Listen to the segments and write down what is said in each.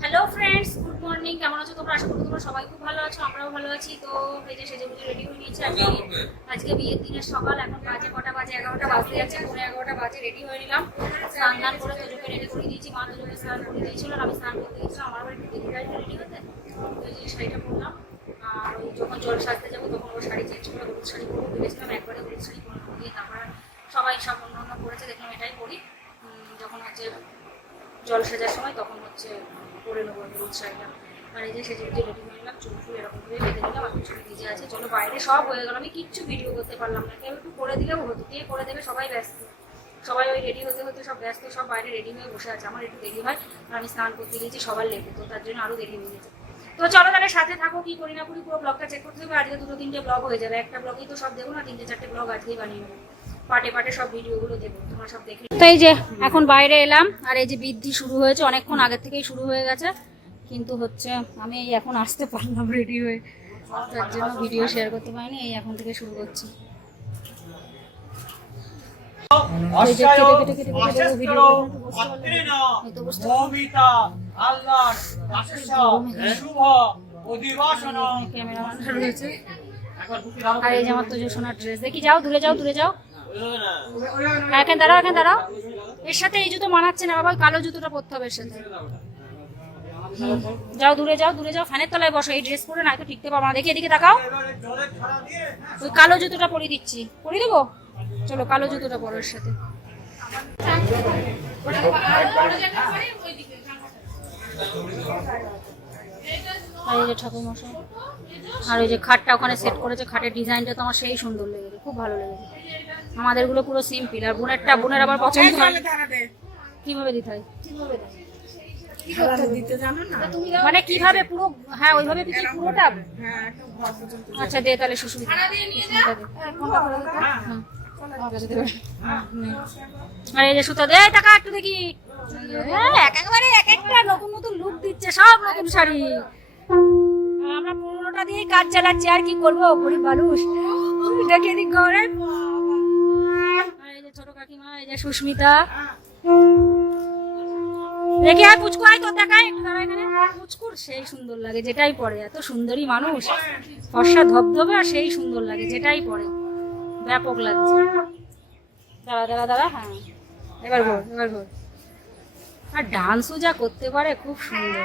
Hello friends good morning কেমন আছো তোমরা? আশা করি তোমরা সবাই খুব ভালো আছো আমরাও ভালো আছি। তো এই যে সেজে বুঝে রেডি হয়ে নিয়েছি আজকে। আজকে বিয়ের দিনের সকাল এখন বাজে কটা বাজে? এগারোটা বাজতে যাচ্ছে পনেরো এগারোটা বাজে রেডি হয়ে নিলাম। স্নান দান করে তোজোকে রেডি করে দিয়েছি মা তোজোকে স্নান করে দিয়েছিল আমি স্নান করতে গেছিলাম আমার বাড়ি দেখে যাই রেডি হতে। তো এই যে শাড়িটা পরলাম আর ওই যখন জল সাজতে যাব তখন ও শাড়ি চেঞ্জ করে হলুদ শাড়ি পরবো ভেবেছিলাম একবারে হলুদ শাড়ি পরবো দিয়ে তারপরে সবাই সব অন্য অন্য করেছে দেখলাম এটাই উম, যখন হচ্ছে জল সাজার সময় তখন হচ্ছে পরে নেব আমি রোদ শাড়িটা এই যে সেজে গুজে রেডি হয়ে নিলাম, চুল ফুল এরকম করে বেঁধে নিলাম এখন চুল ভিজে আছে। চলো বাইরে সব হয়ে গেল, আমি কিচ্ছু ভিডিও করতে পারলাম না। কেউ একটু করে দিলেও হতো, কে করে দেবে সবাই ব্যস্ত। সবাই ওই রেডি হতে হতে সব ব্যস্ত, সব বাইরে রেডি হয়ে বসে আছে। আমার একটু দেরি হয়, আর আমি স্নান করতে গেছি সবার লেগে তো তার জন্য আরও দেরি হয়ে গেছে। তো চলো তাহলে সাথে থাকো, কি করি না করি, পুরো ব্লগটা চেক করতে হবে। আজকে দুটো তিনটে ব্লগ হয়ে যাবে। একটা ব্লগেই তো সব দেবো না, তিনটে চারটে ব্লগ আজকেই বানিয়ে নেব। পাটে পাটে সব ভিডিওগুলো দেবো তোমরা সব দেখে তো এই যে এখন বাইরে এলাম আর এই যে বৃদ্ধি শুরু হয়েছে অনেকক্ষণ আগের থেকেই শুরু হয়ে গেছে। কিন্তু হচ্ছে আমি এই এখন আসতে পারলাম রেডি হয়ে। তার জন্য ভিডিও শেয়ার করতে পারিনি এই এখন থেকে শুরু করছি। আর এই যে আমার তো সোনার ড্রেস দেখি যাও দূরে যাও দূরে যাও। হ্যাঁ এখানে দাঁড়াও এখানে দাঁড়াও। এর সাথে এই জুতো মানাচ্ছে না, বাবা কালো জুতোটা পরতে হবে এর সাথে। যাও, দূরে যাও দূরে যাও, ফ্যানের তলায় বসো। এই ড্রেস পরে না তো টিকতে পারব না। দেখি, এদিকে তাকাও। ওই কালো জুতোটা পরিয়ে দিচ্ছি। পরিয়ে দেবো? চলো, কালো জুতোটা পরো এর সাথে। আর এই যে ঠাকুর আর ওই যে খাটটা ওখানে সেট করেছে, খাটের ডিজাইনটা তো আমার সেই সুন্দর লেগেছে, খুব ভালো লেগেছে। আমাদেরগুলো পুরো সিম্পল আর বোনেরটা বোনের আবার পছন্দ হয়? কীভাবে দিতে হয়? দিতে জানো না? মানে কীভাবে পুরো হ্যাঁ ওইভাবে কি পুরোটা? হ্যাঁ আচ্ছা দে তাহলে দিতে পারে। হুম। আর এই যে সুতা দে টাকা একটু দেখি। হ্যাঁ, এক একবারে এক একটা নতুন নতুন লুক দিচ্ছে সব নতুন শাড়ি। আমরা পুরোনোটা দিয়েই কাজ চালাচ্ছি আর কি করব গরিব মানুষ। দেখে দিক করে যে সুস্মিতা দেখে আর পুচকু আয় দেখায় একটু এখানে পুচকুর সেই সুন্দর লাগে যেটাই পরে এত সুন্দরী মানুষ ফর্সা ধবধবে আর সেই সুন্দর লাগে যেটাই পরে ব্যাপক লাগছে দাঁড়া দাঁড়া দাঁড়া হ্যাঁ এবার ঘোর এবার ঘোর আর ডান্সও যা করতে পারে, খুব সুন্দর।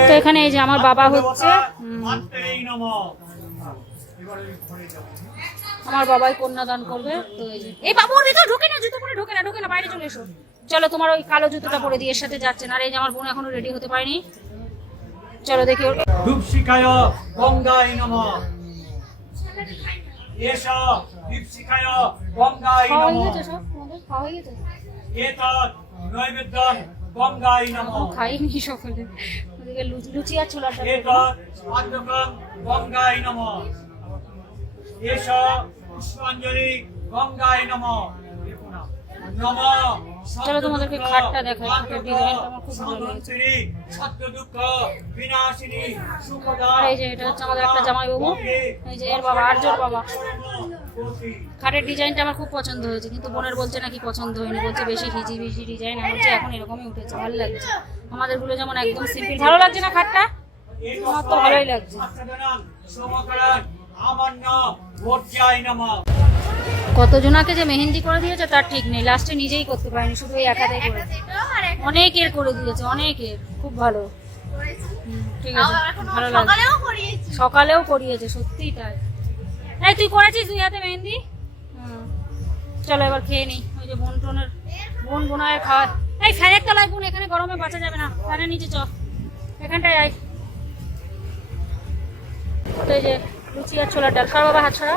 তো এখানে এই যে আমার বাবা হচ্ছে আমার বাবাই কন্যাদান করবে। তো এই বাবু ওর ভিতরে ঢোকে না জুতো পরে ঢোকে না ঢোকে না বাইরে চলে এসো। চলো তোমার ওই কালো জুতোটা পরে দিয়ে এর সাথে যাচ্ছে। আর এই যে আমার বোন এখনও রেডি হতে পারেনি। চলো দেখি ওর ধূপশিখায় গঙ্গায় নম। এষ দীপশিখায় গঙ্গায় খাওয়া নম। খাওয়া হয়ে গেছে? এতৎ নৈবেদ্যং গঙ্গায় নম। খাইনি সকলে। ওদিকে লুচি আর ছোলাটা এতৎ পাদ্যকং গঙ্গায় নম। পুষ্পাঞ্জলি গঙ্গায় নম। নম চলো তোমাদেরকে খাটটা দেখাই, খাটের ডিজাইনটা আমার খুব ভালো লেগেছে। সত্য দুঃখ বিনাশিনী সুখদা আর এই যে এটা হচ্ছে আমাদের একটা জামাই বাবু এই যে এর বাবা আর্যর বাবা। খাটের ডিজাইনটা আমার খুব পছন্দ হয়েছে কিন্তু বোনের বলছে নাকি পছন্দ হয়নি বলছে বেশি হিজি বিজি ডিজাইন হচ্ছে এখন এরকমই উঠেছে ভালো লাগছে। আমাদেরগুলো যেমন একদম সিম্পল ভালো লাগছে না খাটটা? আমার তো ভালোই লাগছে। কতজনাকে যে মেহেন্দি করে দিয়েছে তার ঠিক নেই। লাস্টে নিজেই করতে পারেনি শুধু একাটাই করে। অনেকের করে দিয়েছে অনেকের। খুব ভালো। ঠিক আছে ভালো লাগছে। সকালেও করিয়েছে। সত্যিই তাই। এই তুই করেছিস তুই হাতে মেহেন্দি। চলো এবার খেয়ে নিই ওই যে বোন টোনের বোন বোনায় খাওয়া এই ফ্যানের তলায় বোন এখানে গরমে বাঁচা যাবে না। ফ্যানের নিচে চ। এখানটায় আয়। যে লুচি আর ছোলার ডাল। সর বাবা হাত ছড়া?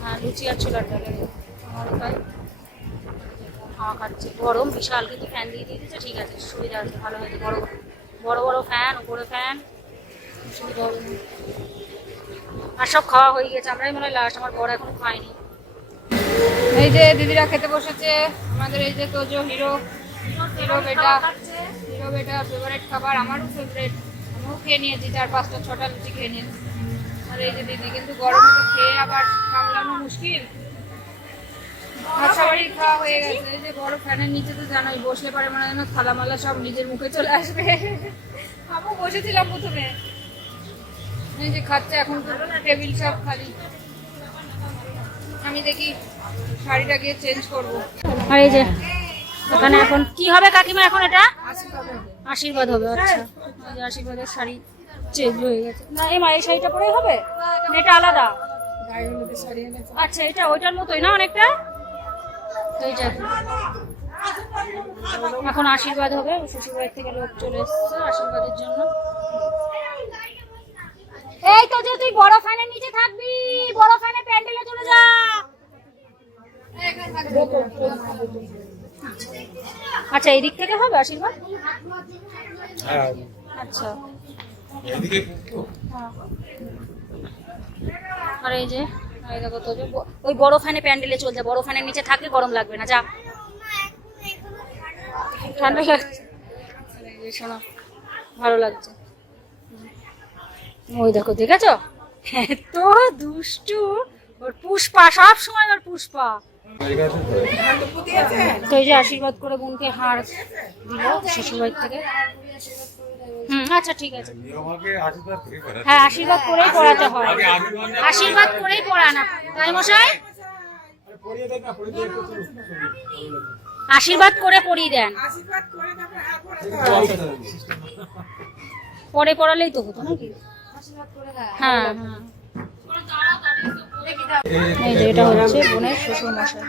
হ্যাঁ লুচি আর ছোলার ডাল। আমার তাই খাওয়া খাচ্ছে। গরম, বিশাল। কিন্তু ফ্যান দিয়ে দিয়ে দিচ্ছে ঠিক আছে, সুবিধা আছে ভালো হয়েছে। বড় বড় বড় ফ্যান উপরে ফ্যান অসুবিধা হবে আর সব খাওয়া হয়ে গেছে। আমরাই মনে হয় লাস্ট আমার বড় এখনও খায়নি। এই যে দিদিরা খেতে বসেছে, আমাদের এই যে Tojo hero hero beta hero beta favourite খাবার, আমারও ফেভারেট আমিও খেয়ে নিয়েছি, চার পাঁচটা, ছটা লুচি খেয়ে নিয়েছি। আর এই যে দিদি কিন্তু গরমে তো খেয়ে আবার সামলানো মুশকিল। আর সবারই খাওয়া হয়ে গেছে। যে বড় ফ্যানের নিচে তো জানোই বসলে পারে মনে যেন থালা মালা সব নিজের মুখে চলে আসবে। বসেছিলাম প্রথমে। এই যে খাচ্ছে এখন তো টেবিল সব খালি। আমি দেখি শাড়িটা গিয়ে চেঞ্জ করব। আর এই যে এখানে এখন কি হবে কাকিমা এখন এটা? আশীর্বাদ হবে। আচ্ছা। আশীর্বাদের শাড়ি। চেঞ্জ হয়ে গেছে। না এই মা এই শাড়িটা পরেই হবে? না এটা আলাদা? আচ্ছা এটা ওইটার মতোই না অনেকটা? এই এখন আশীর্বাদ হবে শ্বশুরবাড়ি থেকে লোক চলে এসছে আশীর্বাদের জন্য। এই তো যে তুই বড় ফ্যানের নিচে থাকবি বড় ফ্যানের প্যান্ডেলে চলে যা। আচ্ছা এই দিক থেকে হবে আশীর্বাদ? আচ্ছা। হ্যাঁ। আর এই যে ওই বড় ফ্যানে প্যান্ডেলে চলছে, বড় ফ্যানের নিচে থাকলে গরম লাগবে না, যা। ঠান্ডা লাগছে। শোনো, ভালো লাগছে। ওই দেখো, দেখেছ? এত দুষ্টু। ওর পুষ্পা, সব সময় ওর পুষ্পা। তো এই যে আশীর্বাদ করে বোনকে হার দিল শ্বশুরবাড়ি থেকে। হুম আচ্ছা ঠিক আছে। হ্যাঁ আশীর্বাদ করেই পড়াতে হয়। আশীর্বাদ করেই পড়ানা তাই মশাই? আশীর্বাদ করে পড়িয়ে দেন। পরে পড়ালেই তো হতো নাকি? হ্যাঁ। হ্যাঁ এই যে এটা হচ্ছে বোনের শ্বশুর মশাই।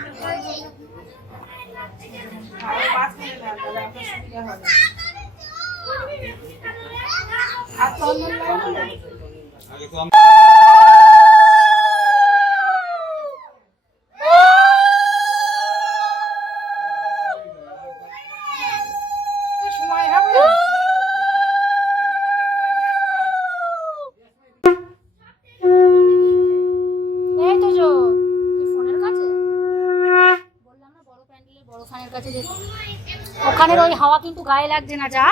ওখানের ওই হাওয়া কিন্তু গায়ে লাগছে না যা।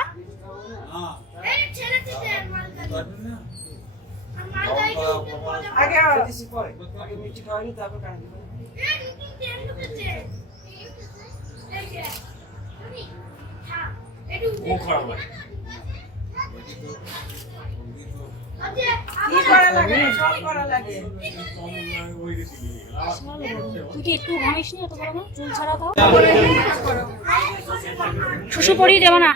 আগে দিছি পরে। আগে মিষ্টি খাওয়ানি তারপর কান দিবেন মুখ খারাপ লাগে কি করা লাগে সব করা লাগে তুই কি একটু ঘামিস নি এত গরমে চুল ছাড়া দাও শুশু পরিয়ে দেবো না।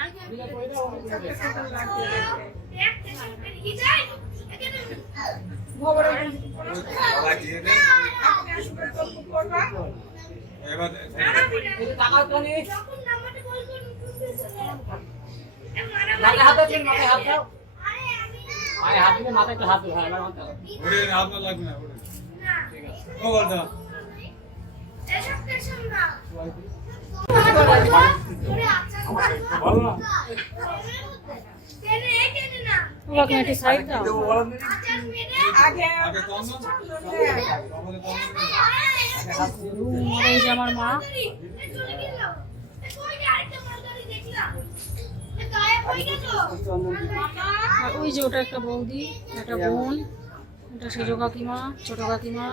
লাগবে না ঠিক আছে আমার মা আর ওই যে ওটা একটা বৌদি, একটা বোন এটা সেজো কাকিমা ছোট কাকিমা।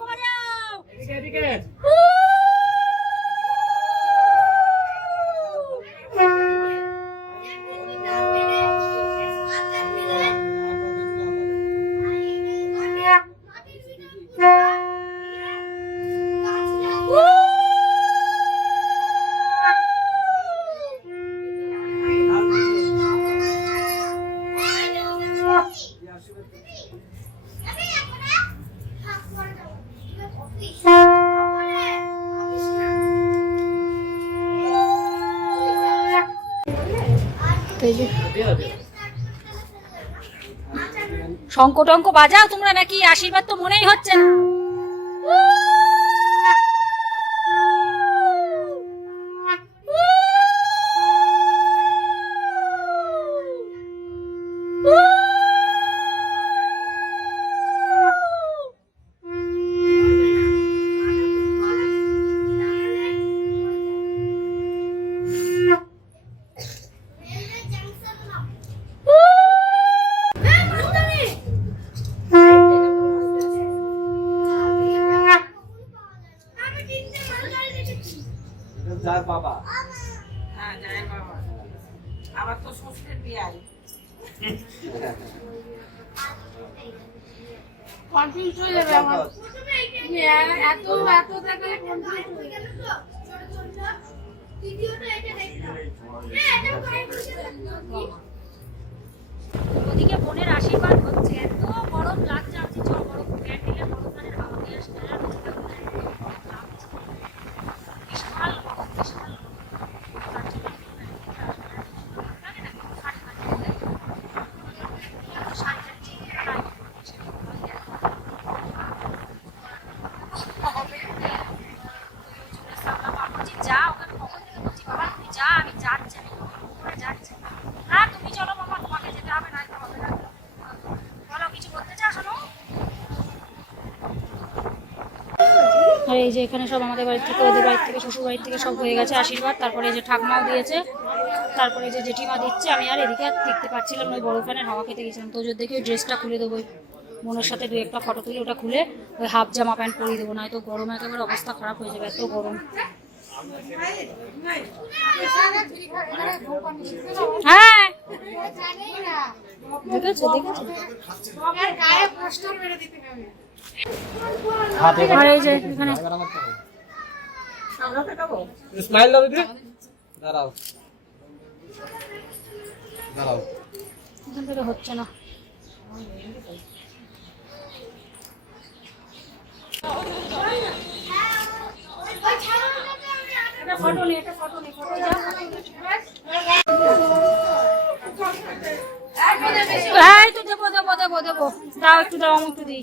বাজাও এদিকে। টঙ্ক বাজাও তোমরা নাকি আশীর্বাদ তো মনেই হচ্ছে না। যার বাবা। হ্যাঁ জায়ের বাবা। আবার তো শ্বশুরের বিয়াই। কনফিউজ হয়ে যাবে আমার। এত এত ওদিকে বোনের আশীর্বাদ হচ্ছে। এত গরম লাগছে আমি চল গরম ক্যান্ডেলে গরম ধানের হাওয়া দিয়ে আসতে আর একদম গরম লাগছে। বিশাল গরম, বিশাল গরম। তার জন্য লাগে না, খাট খাট করে। শাড়ি টাড়ি ছিঁড়ে গায়ে সেটা ভালো লাগে। হবে। চলে সামলাম। আমি বলছি, যা ওকে আমি কখন থেকে বলছি বাবা তুমি যা আমি যাচ্ছি আমি করে যাচ্ছি না তুমি চলো বাবা তোমাকে যেতে হবে না তো হবে না বলো কিছু বলতে চাও শোনো আর এই যে এখানে সব আমাদের বাড়ির থেকে, ওদের বাড়ির থেকে শ্বশুর বাড়ির থেকে সব হয়ে গেছে আশীর্বাদ। তারপরে যে ঠাকমাও দিয়েছে, তারপরে যে জেঠিমা দিচ্ছে, আমি আর এদিকে আর দেখতে পাচ্ছিলাম ওই বড় ফ্যানের হাওয়া খেতে গেছিলাম। তো ওদের দেখে ওই ড্রেসটা খুলে দেবো বোনের সাথে দু একটা ফটো তুলে, ওটা খুলে ওই হাফ জামা প্যান্ট পরিয়ে দেবো, নয়তো গরমে একেবারে অবস্থা খারাপ হয়ে যাবে, এত গরম। হ্যাঁ! দেখেছ দেখেছ? আর এই যে এখানে। স্মাইল দাও দিদি। দাঁড়াও। দাঁড়াও। হচ্ছে না। ফটো নেই এটা ফটো নেই ফটো এই তো দেবো দেবো দেবো দেবো। দাও একটু দাও আমি একটু দিই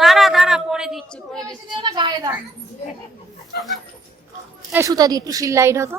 দাঁড়া দাঁড়া পরে দিচ্ছে পরে দিচ্ছে। এই সুতা দিয়ে একটু শিল লাইট হতো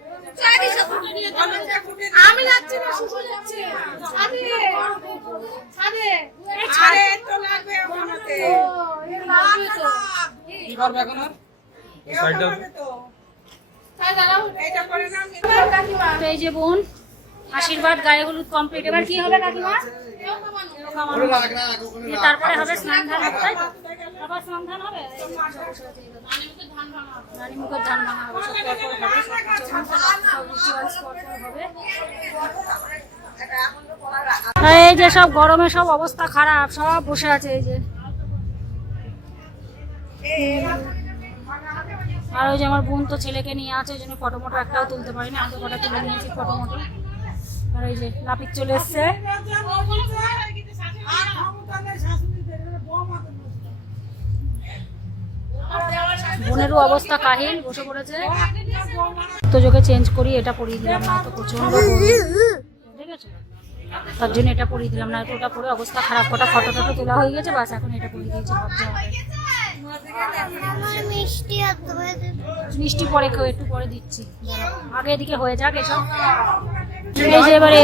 আমি যাচ্ছি না যাচ্ছে। ছাদে। ছাদে। তো লাগবে ওখানেতে। কি করবে এখন আর সাইডটা? এই যে বোন আশীর্বাদ গায়ে হলুদ কমপ্লিট এবার কি হবে কাকিমা? তারপরে হবে স্নান ধান হবে আবার স্নান ধান হবে? রানীমুখের ধান ভাঙা হবে সব হবে সব কিছু সব rituals পরপর হবে। আর এই যে সব গরমে সব অবস্থা খারাপ সব বসে আছে এই যে। আর ওই যে আমার বোন তো ছেলেকে নিয়ে আছে ওই জন্য ফটো মটো একটাও তুলতে পারিনি তো কটা তুলে নিয়েছি ফটো মটো নাপিত চলে এসছে। বোনেরও অবস্থা কাহিল, বসে পড়েছে। তো যোগে চেঞ্জ করি, এটা পরিয়ে দিলাম না, তো প্রচণ্ড তার জন্য এটা পরিয়ে দিলাম না তো ওটা পরে অবস্থা খারাপ, কটা ফটো টটো তোলা হয়ে গেছে, বাস এখন এটা পরিয়ে দিয়েছি মিষ্টি পরে কেউ একটু পরে দিচ্ছি। আগে এদিকে হয়ে যাক এসব। এই যে এবারে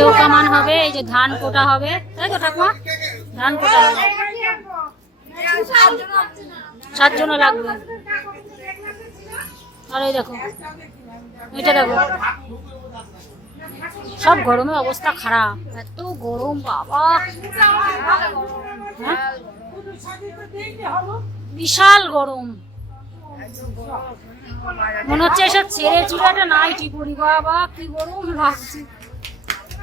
হবে, এই যে ধান কোটা হবে। তাই তো, ঠাকুমা? ধান কোটা হবে। সাতজনও লাগবে। আর এই দেখো, এটা দেখো। সব গরমে অবস্থা খারাপ। এত গরম, বাবা। হ্যাঁ? বিশাল গরম। মনে হচ্ছে এসব ছেড়ে চুড়াটা নাই। কি পরি বাবা? কি গরম লাগছে।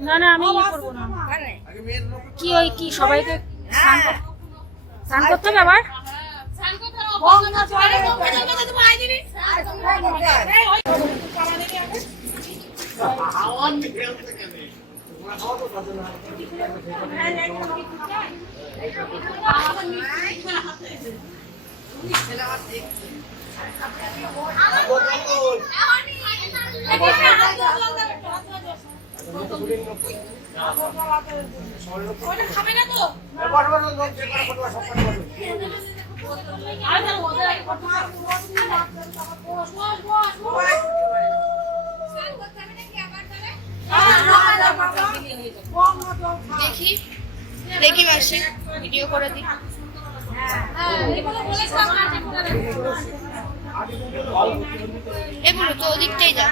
না না, আমি ইয়ে করব না। কি ওই কি সবাইকে স্নান কর- স্নান করতে হবে আবার? হাওয়ার তো তাদের না। কটা বসো। দেখি দেখি মাসি ভিডিও করে দিই। এগুলো তো ওদিকটাই যা।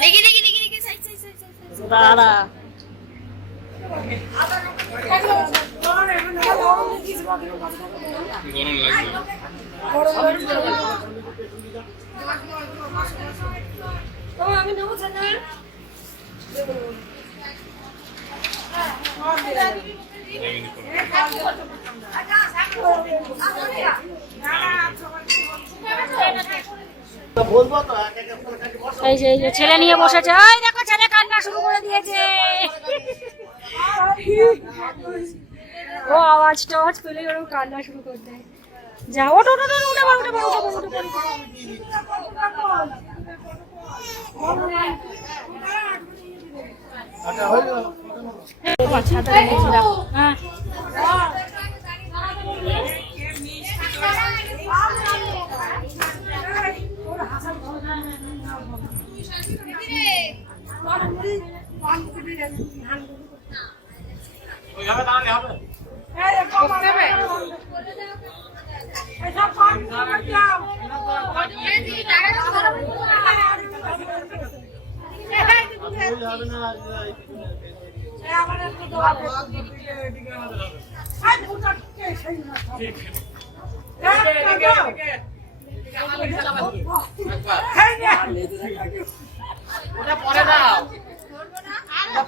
দেখি দেখি দেখি দেখি সাইড সাইড সাইড সাইড তা বলব তো এই যে ছেলে নিয়ে বসেছে ওই দেখো ছেলে কান্না শুরু করে দিয়েছে ও আওয়াজ টাওয়াজ পেলে ওরকম কান্না শুরু করে দেয় যা ওটো ওটো উঠে উঠে উঠে পড়ো উঠে 아까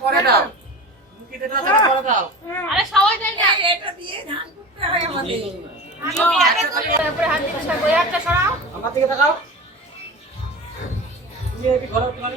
পরে আমার দিকে তাকাও। তুমি একটু ঘরে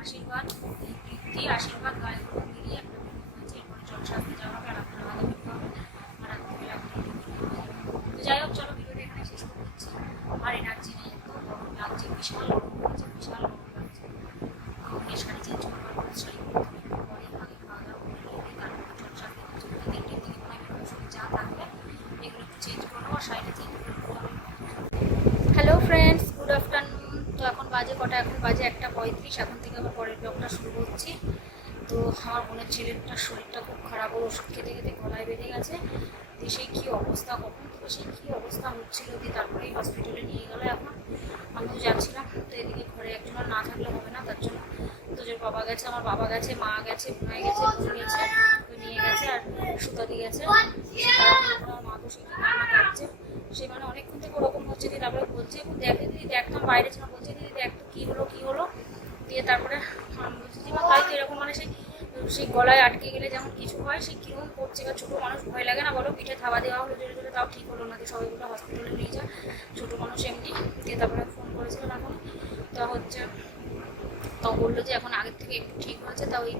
আশীর্বাদ আশীর্বাদ গায়ে হলুদ মিলিয়ে একটা ভিডিও হয়েছে এরপরে জলসাজতে যাওয়া হবে আর আপনারা আলাদা ভিডিও হবে আর রাত্রিবেলা একটা ভিডিও হবে। তো যাই হোক চলো ভিডিওটা এখানে শেষ করে দিচ্ছি আর এনার্জি নেই এত গরম লাগছে বিশাল গরম লাগছে বিশাল গরম লাগছে তো এই শাড়ি চেঞ্জ করবার পরে শাড়ি পরতে হবে। পরে আগে খাওয়া দাওয়া করে নিয়ে তারপরে জলসাজতে চলতে তিনটের দিকে মনে হয় বেরোনোর সময় যা থাকবে এগুলো একটু চেঞ্জ করব আর শাড়িটা চেঞ্জ করে নিতে হবে হ্যালো ফ্রেন্ডস গুড আফটারনুন তো এখন বাজে কটা এখন বাজে একটা পঁয়ত্রিশ এখন থেকে আবার পরের ব্লগটা শুরু করছি তো আমার বোনের ছেলেটার শরীরটা খুব খারাপ ওর ওষুধ খেতে খেতে গলায় বেঁধে গেছে তো সেই কী অবস্থা, কখন সেই কী অবস্থা হচ্ছিল দিয়ে তারপরেই হসপিটালে নিয়ে গেলো এখন? আমিও যাচ্ছিলাম, তো এদিকে ঘরে একজন না থাকলে হবে না, তার জন্য তো যে বাবা গেছে, আমার বাবা গেছে, মা গেছে বোনাই গেছে, বোন গেছে নিয়ে গেছে আর সুতাদি গেছে। আমার মা তো সেখানে কাটছে সে মানে অনেকক্ষণ থেকে ওরকম হচ্ছে, দিয়ে তারপরে বলছে এবং দেখে, দিদি দেখতাম বাইরে ছিলাম বলছে, দিদি, দেখ, তো কী হলো কী হলো? দিয়ে তারপরে বলছি যে তাই তো এরকম মানে সেই সেই গলায় আটকে গেলে যেমন কিছু হয় সেই কীরকম করছে বা ছোটো মানুষ ভয় লাগে না বলো? পিঠে থাবা দেওয়া হলো, জোরে জোরে তাও ঠিক হলো না। দিয়ে সবাইগুলো হসপিটালে নিয়ে যায় ছোটো মানুষ এমনি দিয়ে তারপরে ফোন করেছিলাম এখন তা হচ্ছে, তো বলল যে এখন আগের থেকে একটু ঠিক হয়েছে, তা ওই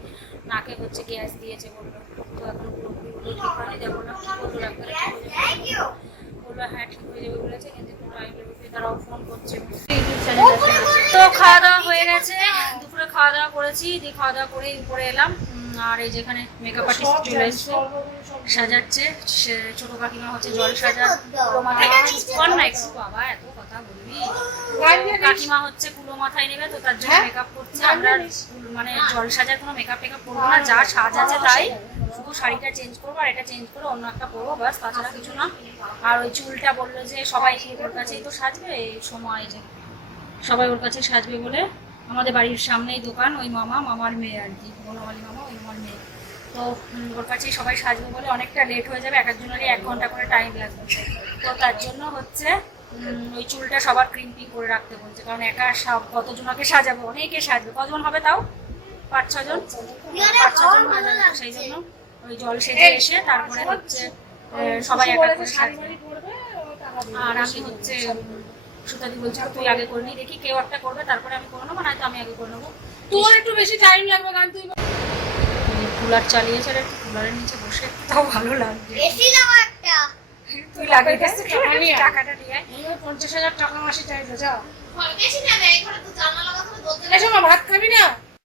নাকে হচ্ছে গ্যাস দিয়েছে বলল। তো এখন পুরোপুরি বলল ঠিক হয়নি, দিয়ে বললাম কি বলল ডাক্তারে ঠিক হয়ে বলল হ্যাঁ ঠিক হয়ে যাবে। বলেছে, কিন্তু টাইম লাগবে তারাও ফোন করছে। তো খাওয়া দাওয়া হয়ে গেছে, দুপুরে খাওয়া দাওয়া করেছি, দিয়ে খাওয়া দাওয়া করেই উপরে এলাম। আর এই যেখানে মেকআপ আর্টিস্ট চলে এসছে সাজাচ্ছে। সে ছোট কাকিমা হচ্ছে জল সাজা। কর না একটু বাবা এত কথা বলবি? কাকিমা হচ্ছে পুরো মাথায় নেবে তো তার জন্য মেকআপ করছে। আমরা মানে জল সাজার কোনো মেকআপ টেকআপ করব না। যা সাজ আছে তাই। শুধু শাড়িটা চেঞ্জ করব আর এটা চেঞ্জ করে অন্য একটা পরবো বাস তাছাড়া কিছু না। আর ওই চুলটা বলল যে সবাই ওর কাছেই তো সাজবে এই সময় যে সবাই ওর কাছে সাজবে বলে আমাদের বাড়ির সামনেই দোকান ওই মামা মামার মেয়ে আর কি বনমালী মামা ওই মামার মেয়ে। তো ওর কাছেই সবাই সাজবে বলে অনেকটা লেট হয়ে যাবে এক একজনেরই এক ঘণ্টা করে টাইম লাগবে। তো তার জন্য হচ্ছে ওই চুলটা সবার ক্রিম্পি করে রাখতে বলছে কারণ একা সব কতজনকে সাজাবো অনেকে সাজবে। কজন হবে তাও? পাঁচ ছজন? পাঁচ ছজন সেই জন্য ওই জল সেজে এসে তারপরে হচ্ছে সবাই একা করে সাজবে। আর আমি হচ্ছে সুতাদি বলছিল তুই আগে করে নি দেখি কেউ একটা করবে তারপরে আমি করে নেব নয়তো আমি আগে করে নেব। তোর একটু বেশি টাইম লাগবে কারণ তুই কুলার চালিয়েছে আর কুলারের নিচে বসে তাও ভালো লাগবে এসি দাও একটা। তুই লাগিয়ে দে। টাকাটা। পঞ্চাশ হাজার টাকা মাসে চাইছে যাও। বেশি না দেয় এখানে তো জানলা লাগা করে দরজা এসো ভাত খাবি না?